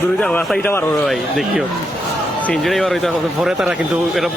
দূরে যাওয়া বার ভাই দেখিও। সিঞ্জুরি এবার ওইটা ভরে তারা কিন্তু এটা